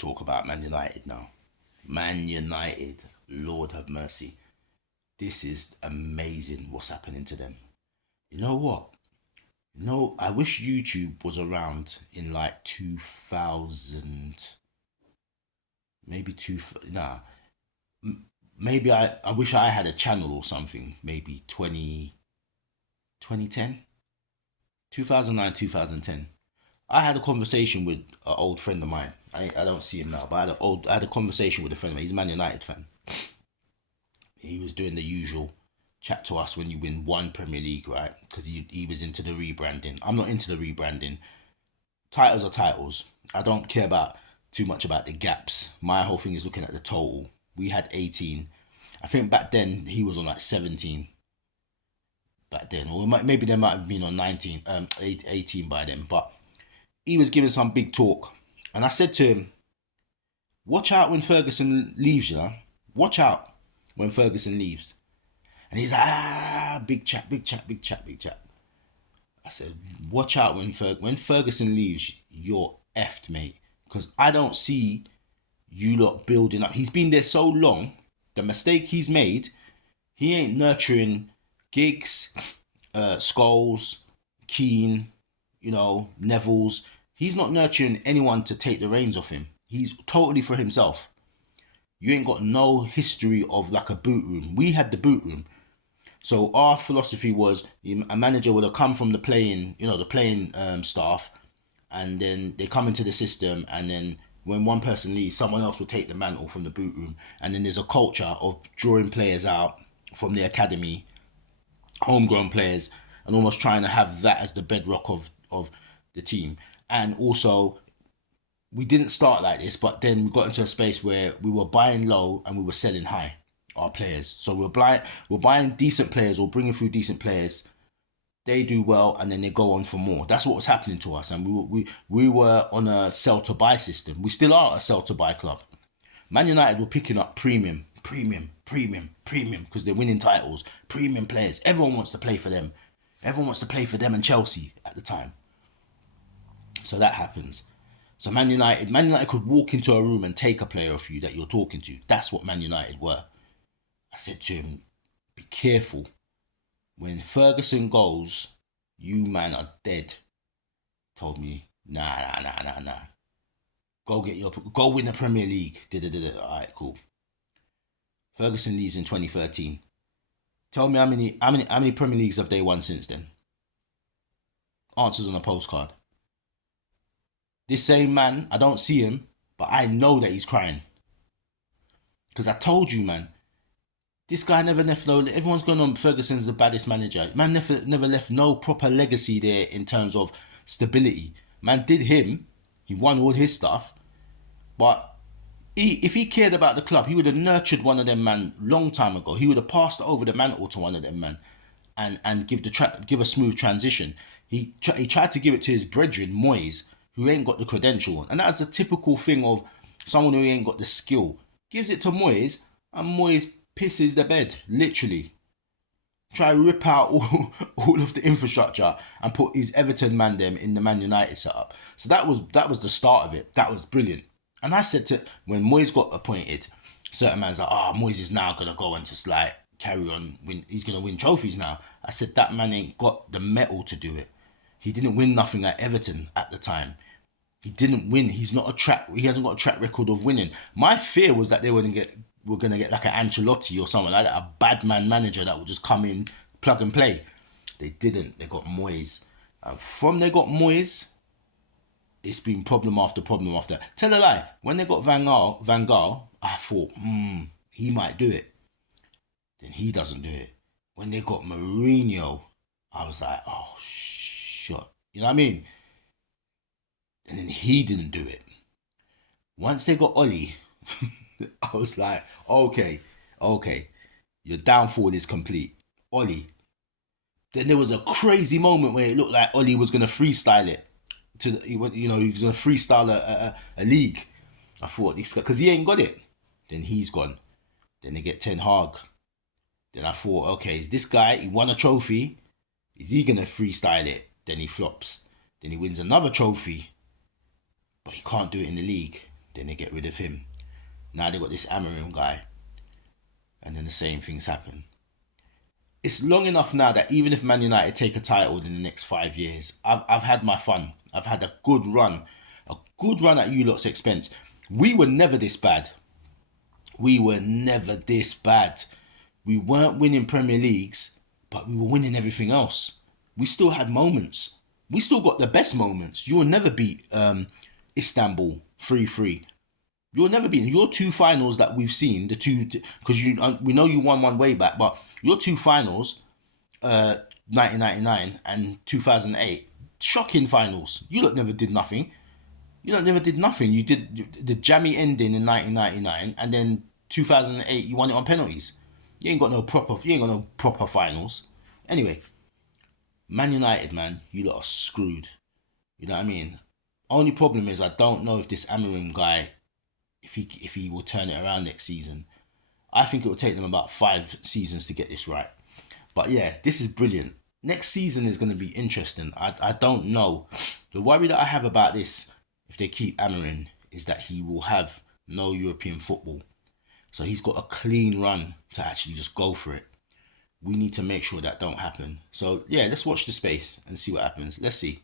talk about Man United now. Man United, Lord have mercy. This is amazing what's happening to them. You know what? No, I wish YouTube was around in like 2000, maybe nah, maybe I wish I had a channel or something, maybe 2010, 2009, 2010. I had a conversation with an old friend of mine. I don't see him now, but I had a conversation with a friend of mine. He's a Man United fan. He was doing the usual chat to us when you win one Premier League, right? Because he was into the rebranding. I'm not into the rebranding. Titles are titles. I don't care about too much about the gaps. My whole thing is looking at the total. We had 18. I think back then he was on like 17. Back then, or maybe they might have been on 19, 18 by then. But he was giving some big talk, and I said to him, "Watch out when Ferguson leaves, you know. Watch out when Ferguson leaves." And he's like, big chat, big chat, big chat, big chat. I said, watch out when Ferguson leaves, you're effed, mate. Because I don't see you lot building up. He's been there so long. The mistake he's made, he ain't nurturing Giggs, Scholes, Keane, Neville's. He's not nurturing anyone to take the reins off him. He's totally for himself. You ain't got no history of like a boot room. We had the boot room. So our philosophy was a manager would have come from the playing staff, and then they come into the system, and then when one person leaves, someone else will take the mantle from the boot room, and then there's a culture of drawing players out from the academy, homegrown players, and almost trying to have that as the bedrock of the team. And also, we didn't start like this, but then we got into a space where we were buying low and we were selling high. Our players, so we're buying decent players or bringing through decent players. They do well, and then they go on for more. That's what was happening to us, and we were on a sell to buy system. We still are a sell to buy club. Man United were picking up premium because they're winning titles. Premium players. Everyone wants to play for them. Everyone wants to play for them and Chelsea at the time. So that happens. So Man United could walk into a room and take a player off you that you're talking to. That's what Man United were. I said to him, be careful. When Ferguson goes, you man are dead. Told me, nah. Go win the Premier League. Alright, cool. Ferguson leaves in 2013. Tell me how many Premier Leagues have they won since then? Answers on a postcard. This same man, I don't see him, but I know that he's crying. Because I told you, man. This guy never left everyone's going on Ferguson's the baddest manager. Man never left no proper legacy there in terms of stability. Man did him. He won all his stuff. But if he cared about the club, he would have nurtured one of them man long time ago. He would have passed over the mantle to one of them man and give a smooth transition. He tried to give it to his brethren, Moyes, who ain't got the credential. And that's a typical thing of someone who ain't got the skill. Gives it to Moyes, and Moyes pisses the bed, literally. Try to rip out all of the infrastructure and put his Everton man them in the Man United setup. So that was the start of it. That was brilliant. And I said to when Moyes got appointed, certain man's like, Moyes is now gonna go and just like carry on win. He's gonna win trophies now. I said that man ain't got the metal to do it. He didn't win nothing at Everton at the time. He didn't win. He hasn't got a track record of winning. My fear was that we're going to get like an Ancelotti or someone like that, a bad man manager that will just come in, plug and play. They didn't. They got Moyes. And from they got Moyes, it's been problem after problem after. Tell a lie. When they got Van Gaal, I thought, he might do it. Then he doesn't do it. When they got Mourinho, I was like, oh, shit. You know what I mean? And then he didn't do it. Once they got Oli, I was like, okay, your downfall is complete. Oli. Then there was a crazy moment where it looked like Oli was going to freestyle it. He was going to freestyle a league. I thought, because he ain't got it. Then he's gone. Then they get Ten Hag. Then I thought, okay, is this guy, he won a trophy. Is he going to freestyle it? Then he flops. Then he wins another trophy. But he can't do it in the league. Then they get rid of him. Now they got this Amarim guy, and then the same things happen. It's long enough now that even if Man United take a title in the next 5 years, I've had my fun. I've had a good run at you lot's expense. We were never this bad. We were never this bad. We weren't winning Premier Leagues, but we were winning everything else. We still had moments. We still got the best moments. You will never beat Istanbul 3-3. You'll never beat your two finals that we've seen. The two, because we know you won one way back, but your two finals, 1999 and 2008, shocking finals. You lot never did nothing. You lot never did nothing. You did the jammy ending in 1999, and then 2008 you won it on penalties. You ain't got no proper finals. Anyway, Man United, man, you lot are screwed. You know what I mean? Only problem is I don't know if this Amarim guy, if he will turn it around next season. I think it will take them about 5 seasons to get this right. But yeah, this is brilliant. Next season is going to be interesting. I don't know. The worry that I have about this, if they keep Amarim, is that he will have no European football. So he's got a clean run to actually just go for it. We need to make sure that don't happen. So yeah, let's watch the space and see what happens. Let's see.